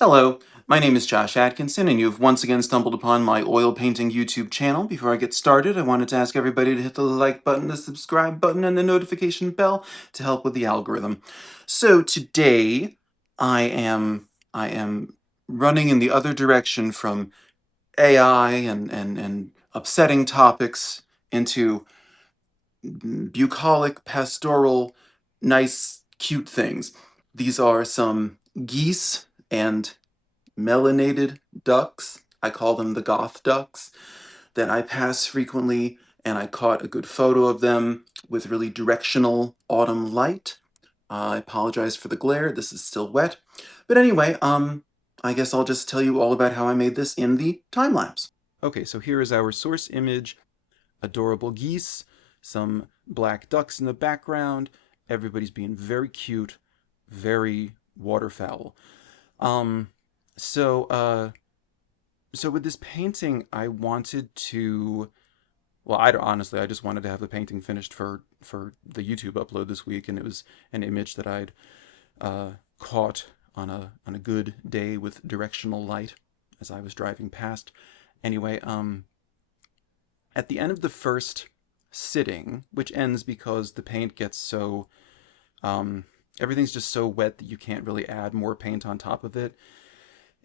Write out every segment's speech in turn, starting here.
Hello, my name is Josh Atkinson, and you've once again stumbled upon my oil painting YouTube channel. Before I get started, I wanted to ask everybody to hit the like button, the subscribe button, and the notification bell to help with the algorithm. So today, I am running in the other direction from AI and upsetting topics into bucolic, pastoral, nice, cute things. These are some geese and melanated ducks. I call them the goth ducks that I pass frequently, and I caught a good photo of them with really directional autumn light. I apologize for the glare. This is still wet. But anyway, I guess I'll just tell you all about how I made this in the time lapse. Okay, so here is our source image. Adorable geese, some black ducks in the background. Everybody's being very cute, very waterfowl. Um, so, uh, so with this painting, I wanted to. Well, I don't, honestly, I just wanted to have the painting finished for the YouTube upload this week, and it was an image that I'd caught on a good day with directional light as I was driving past. Anyway, at the end of the first sitting, which ends because the paint gets so um, everything's just so wet that you can't really add more paint on top of it,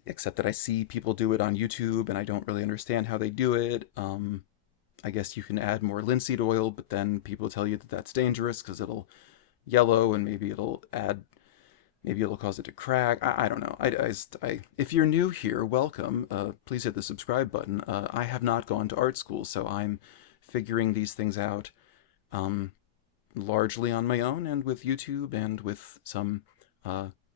except that I see people do it on YouTube and I don't really understand how they do it. I guess you can add more linseed oil, but then people tell you that that's dangerous because it'll yellow and maybe it'll cause it to crack. I don't know. If you're new here, welcome. Please hit the subscribe button. I have not gone to art school, so I'm figuring these things out um, largely on my own and with YouTube and with some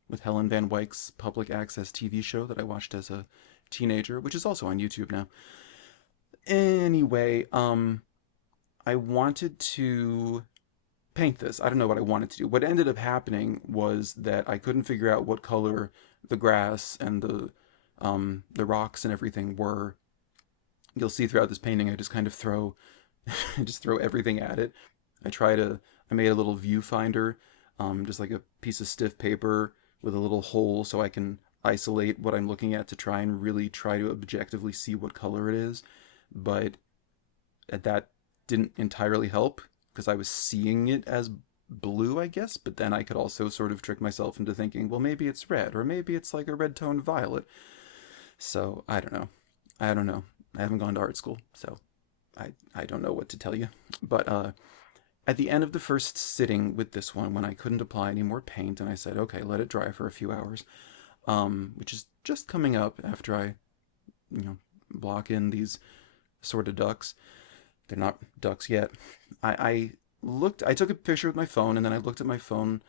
with Helen Van Wyck's public access TV show that I watched as a teenager, which is also on YouTube now. Anyway, I wanted to paint this. I don't know what I wanted to do. What ended up happening was that I couldn't figure out what color the grass and the rocks and everything were. You'll see throughout this painting, I just kind of throw I just throw everything at it. I made a little viewfinder, just like a piece of stiff paper with a little hole so I can isolate what I'm looking at to try and really try to objectively see what color it is. But that didn't entirely help because I was seeing it as blue, I guess, but then I could also sort of trick myself into thinking, well, maybe it's red, or maybe it's like a red toned violet. So I don't know. I don't know. I haven't gone to art school, so I don't know what to tell you. But at the end of the first sitting with this one, when I couldn't apply any more paint, and I said, okay, let it dry for a few hours, which is just coming up after I, block in these sort of ducks. They're not ducks yet. I took a picture with my phone, and then I looked at my phone,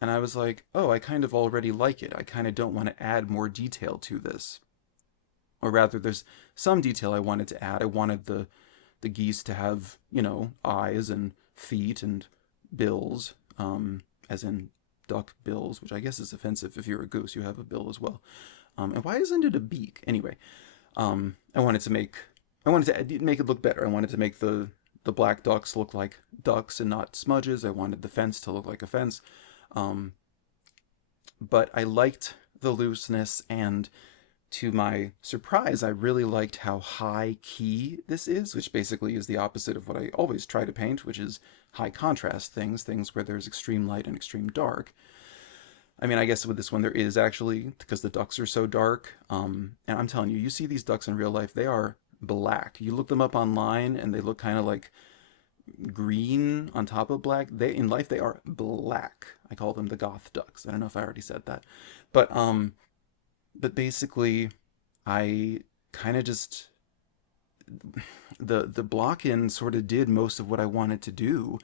and I was like, oh, I kind of already like it. I kind of don't want to add more detail to this. Or rather, there's some detail I wanted to add. I wanted the geese to have, eyes and feet and bills, as in duck bills, which I guess is offensive. If you're a goose, you have a bill as well. And why isn't it a beak? Anyway, I wanted to make it look better. I wanted to make the black ducks look like ducks and not smudges. I wanted the fence to look like a fence. Um, but I liked the looseness, and to my surprise, I really liked how high key this is, which basically is the opposite of what I always try to paint, which is high contrast things where there's extreme light and extreme dark. I mean, I guess with this one there is actually, because the ducks are so dark. And I'm telling you, you see these ducks in real life, they are black. You look them up online and they look kind of like green on top of black. They in life they are black. I call them the goth ducks. I don't know if I already said that. But basically I kind of just the block in sort of did most of what I wanted to do.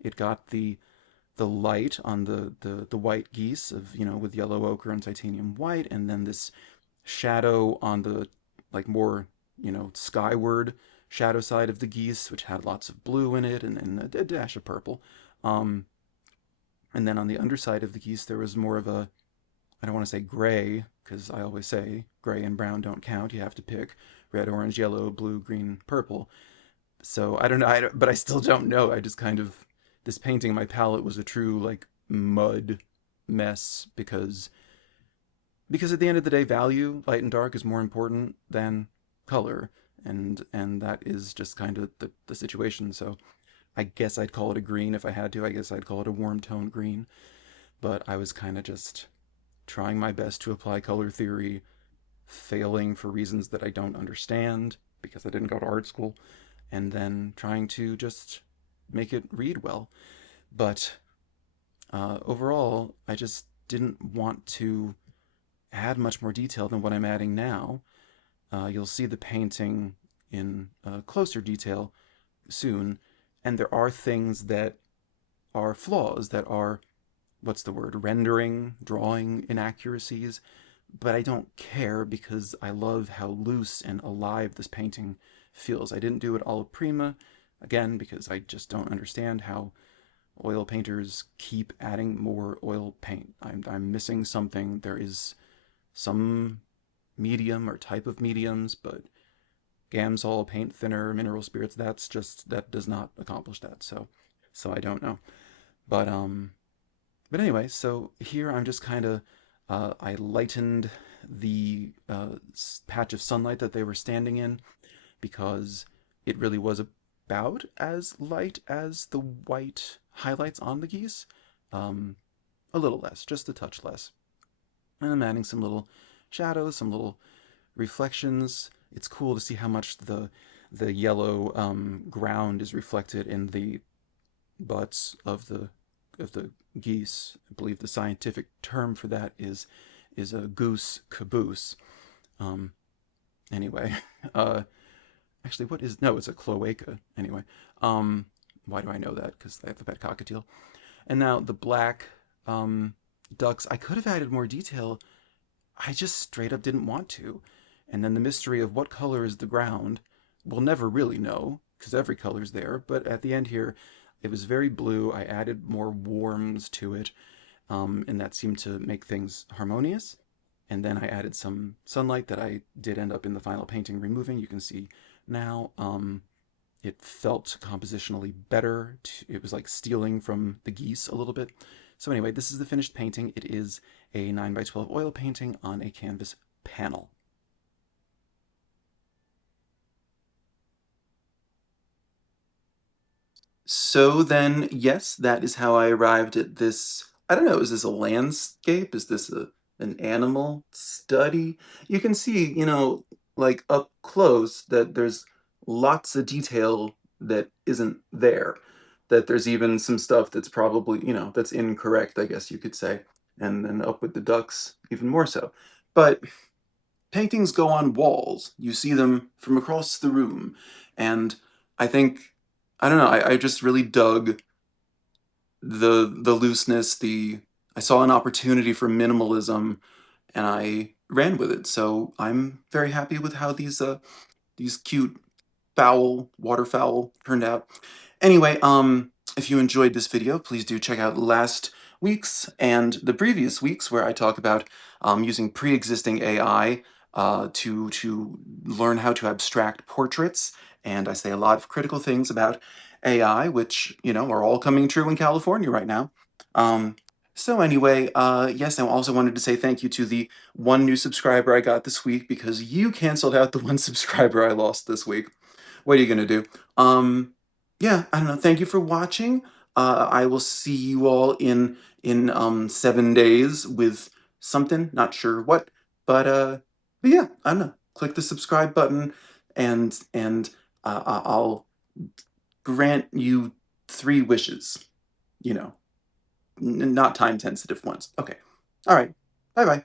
It got the light on the white geese of with yellow ochre and titanium white, and then this shadow on the like more skyward shadow side of the geese, which had lots of blue in it and a dash of purple. Um, and then on the underside of the geese, there was more of a, I don't want to say gray, because I always say gray and brown don't count. You have to pick red, orange, yellow, blue, green, purple. So I don't know, but I still don't know. I just kind of, this painting, my palette was a true like mud mess because because at the end of the day, value, light and dark, is more important than color, and that is just kind of the situation. So I guess I'd call it a green if I had to. I guess I'd call it a warm tone green. But I was kind of just trying my best to apply color theory, failing for reasons that I don't understand because I didn't go to art school, and then trying to just make it read well. But overall, I just didn't want to add much more detail than what I'm adding now. You'll see the painting in closer detail soon, and there are things that are flaws, that are, what's the word, rendering, drawing inaccuracies, but I don't care because I love how loose and alive this painting feels. I didn't do it alla prima, again, because I just don't understand how oil painters keep adding more oil paint. I'm missing something. There is some medium or type of mediums, but Gamsol, paint thinner, mineral spirits, that does not accomplish that. So I don't know. But anyway, so here I'm just kind of I lightened the patch of sunlight that they were standing in because it really was about as light as the white highlights on the geese. Um, a little less, just a touch less. And I'm adding some little shadows, some little reflections. It's cool to see how much the yellow ground is reflected in the butts of the geese. I believe the scientific term for that is a goose caboose. Um, anyway, uh, actually, what is no? It's a cloaca. Anyway, um, why do I know that? Because I have a pet cockatiel. And now the black ducks. I could have added more detail. I just straight up didn't want to. And then the mystery of what color is the ground, we'll never really know because every color's there. But at the end here, it was very blue. I added more warms to it, and that seemed to make things harmonious. And then I added some sunlight that I did end up in the final painting removing. You can see now it felt compositionally better. It was like stealing from the geese a little bit. So anyway, this is the finished painting. It is a 9 by 12 oil painting on a canvas panel. So then, yes, that is how I arrived at this. I don't know, is this a landscape? Is this an animal study? You can see, like up close that there's lots of detail that isn't there. That there's even some stuff that's probably, that's incorrect, I guess you could say. And then up with the ducks, even more so. But paintings go on walls. You see them from across the room. And I think, I don't know, I just really dug the looseness, I saw an opportunity for minimalism and I ran with it. So I'm very happy with how these cute waterfowl turned out. Anyway, if you enjoyed this video, please do check out last week's and the previous weeks where I talk about using pre-existing AI to learn how to abstract portraits. And I say a lot of critical things about AI, which, are all coming true in California right now. Um, so anyway, yes, I also wanted to say thank you to the one new subscriber I got this week because you canceled out the one subscriber I lost this week. What are you gonna do? Yeah, I don't know. Thank you for watching. I will see you all in 7 days with something. Not sure what, but yeah, I don't know. Click the subscribe button, and I'll grant you 3 wishes. You know, not time sensitive ones. Okay. All right. Bye bye.